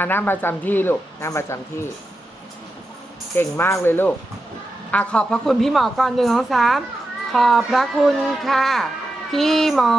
อานั่งประจำที่ลูกนั่งประจำที่ เก่งมากเลยลูกอะขอบพระคุณพี่หมอก่อนหนึ่งสองสามขอบพระคุณค่ะ พี่หมอ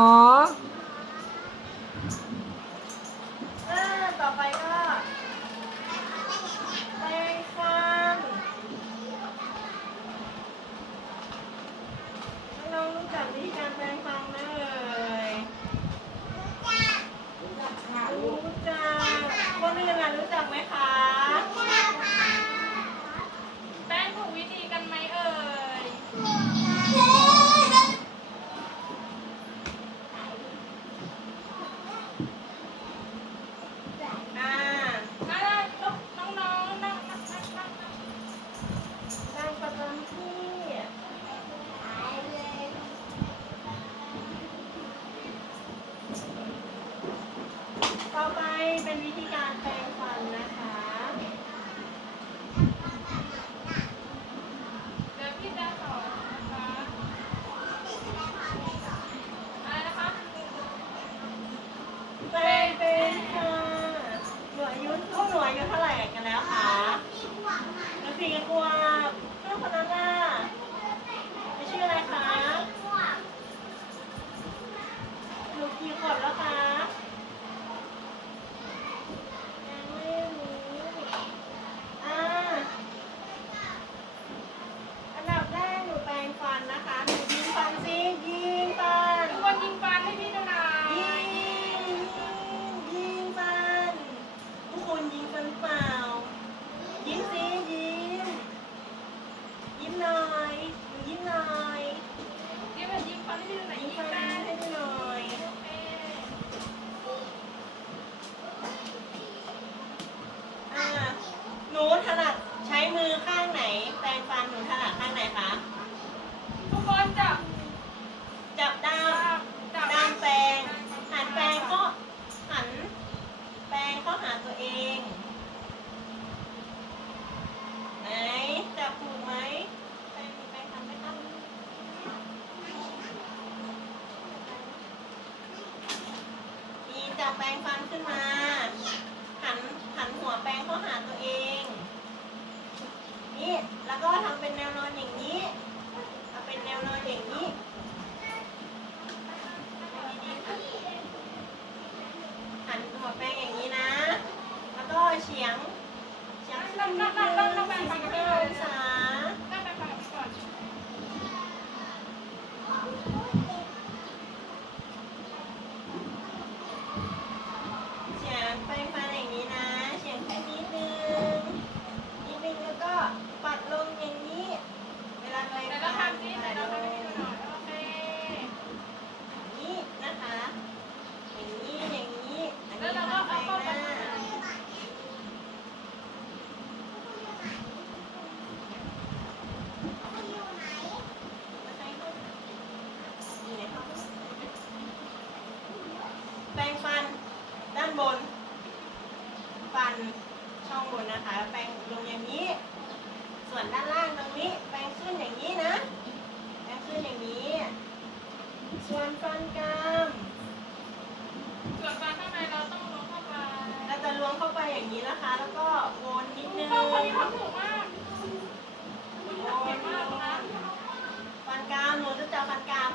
แปรงฟันขึ้นมา หันหันหัวแปลงเข้าหาตัวเอง นี่ แล้วก็ทำเป็นแนวนอนอย่างนี้ทำเป็นแนวนอนอย่างนี้ แปลงลงอย่างนี้ ส่วนด้านล่างตรงนี้ แปลงขึ้นอย่างนี้นะ แปลงขึ้นอย่างนี้ ส่วนฟันกรามส่วนฟันข้างในเราต้องล้วงเข้าไปเราจะล้วงเข้าไปอย่างนี้นะคะ แล้วก็วนนิดนึง คนนี้ทำถูกมากคนยมากนะฟันกรามหนูจะจับฟันกราม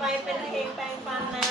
ไปเป็นเพลงแปลงฟันนะ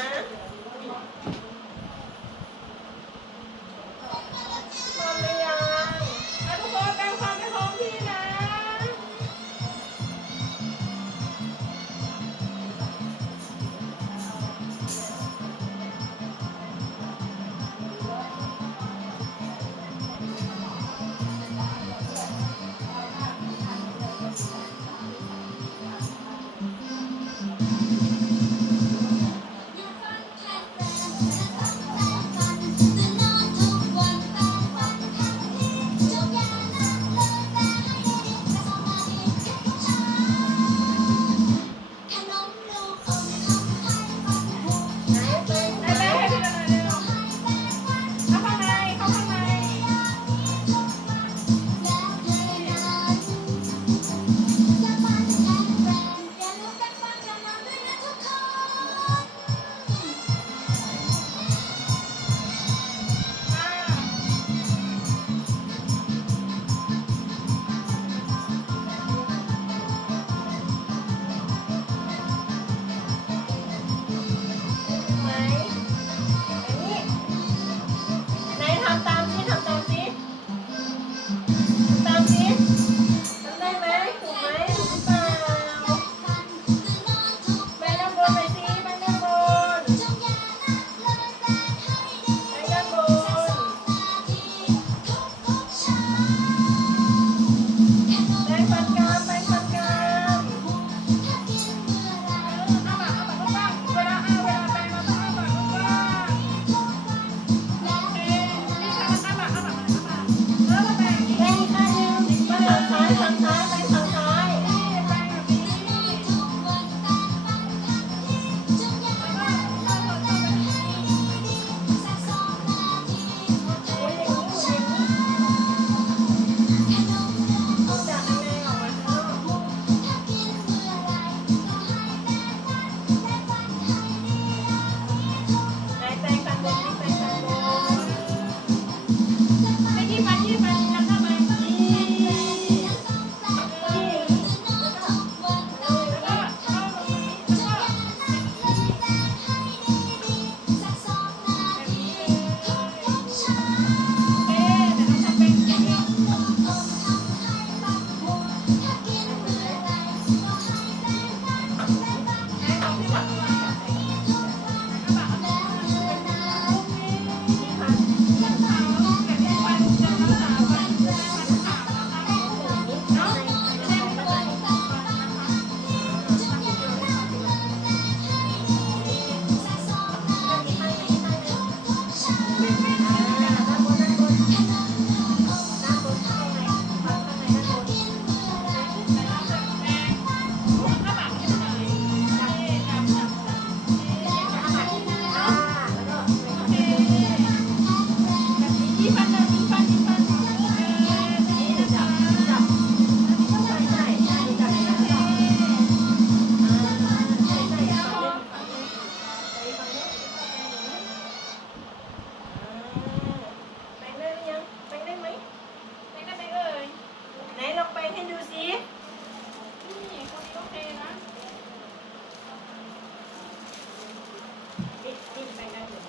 นี่นี่แปรงได้อยู่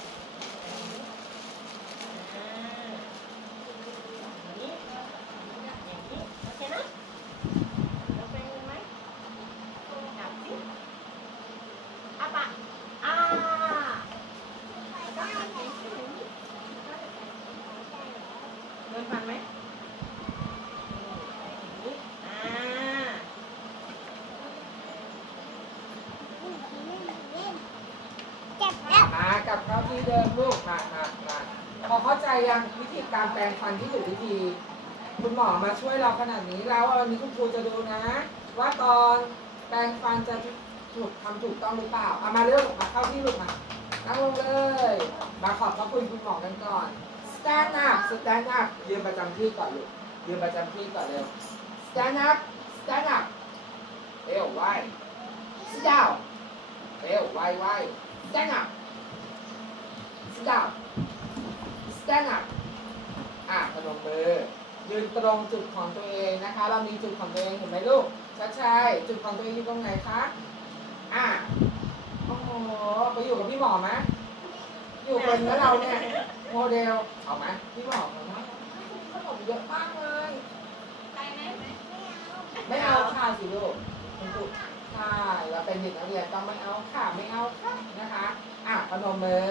อ่าอย่างนี้อย่างนี้โอเคนะลองแปรงดูไหมจับสิอาปากอ่าแล้วก็หันไปสิอย่างนี้โดนฟันไหมนี่อ่า มากลับเข้า ที่เดิมลูกมามามาพอเข้าใจยังวิธีการแปรงฟันที่ถูกวิธี คุณหมอมาช่วยเราขนาดนี้แล้ววันนี้คุณครูจะดูนะ ว่าตอนแปรงฟันจะถูกทำถูกต้องหรือเปล่าเอามาเร็วมาเข้าที่ลูกมานั่งลงเลย มาขอบพระคุณคุณหมอกันก่อน stand up stand up ยืนประจำที่ก่อนลูกยืนประจำที่ก่อนเร็ว stand up stand up เอวไว้ sit down เอวไว้ไว้ stand up sit down stand up อะพนมมือยืนตรงจุดของตัวเองนะคะ เรามีจุดของตัวเองเห็นไหมลูกชัดชัยจุดของตัวเองอยู่ตรงไหนคะ อะโอ้โหไปอยู่กับพี่หมอไหมอยู่เป็นแล้วเราเนี่ยโมเดลเอาไหมพี่หมอเอาไหมขนมเยอะมากเลยไม่เอาค่ะสิลูกคุณครูใช่เราเป็นเด็กนักเรียนต้องไม่เอาค่ะไม่เอาค่ะนะคะอะพนมมือ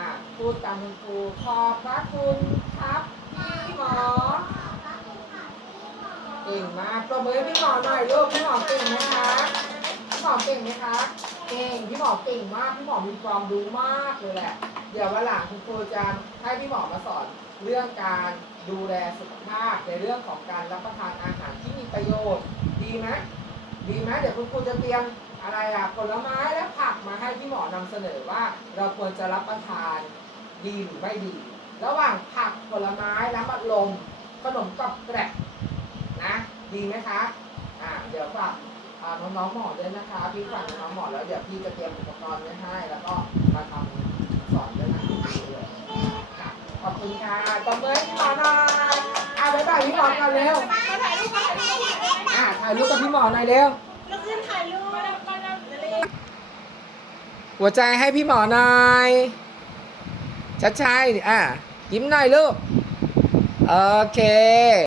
อะพูดตามคุณครูขอบพระคุณครับพี่หมอเก่งมากปรบมือให้พี่หมอหน่อยลูกพี่หมอเก่งไหมคะพี่หมอเก่งไหมคะเก่งพี่หมอเก่งมากพี่หมอมีความรู้มากเลยแหละ เดี๋ยววันหลังคุณครูจะให้พี่หมอมาสอนเรื่องการดูแลสุขภาพในเรื่องของการรับประทานอาหารที่มีประโยชน์ดีไหมดีไหมเดี๋ยวคุณครูจะเตรียม อะไรอะผลไม้และผักมาให้พี่หมอนำเสนอว่า เราควรจะรับประทานดีหรือไม่ดี ระหว่างผักผลไม้น้ำอัดลมขนมกรอบแกรบนะดีไหมคะอ่าเดี๋ยวฝากอ่าน้องๆหมอด้วยนะคะพี่ฝากน้องๆหมอแล้วเดี๋ยวพี่จะเตรียมอุปกรณ์ไว้ให้แล้วก็มาทำสอนด้วยนะค่ะขอบคุณค่ะตบมือให้พี่หมอหน่อยอ่าบ๊ายบายพี่หมอก่อนเร็วมาถ่ายรูปมาถ่ายรูปอ่าถ่ายรูปกับพี่หมอหน่อยเร็ว แล้วขึ้นถ่ายรูปมาแล้วมาแล้วเร็ว หัวใจให้พี่หมอหน่อยชัดชัยอะยิ้มหน่อยลูก โอเค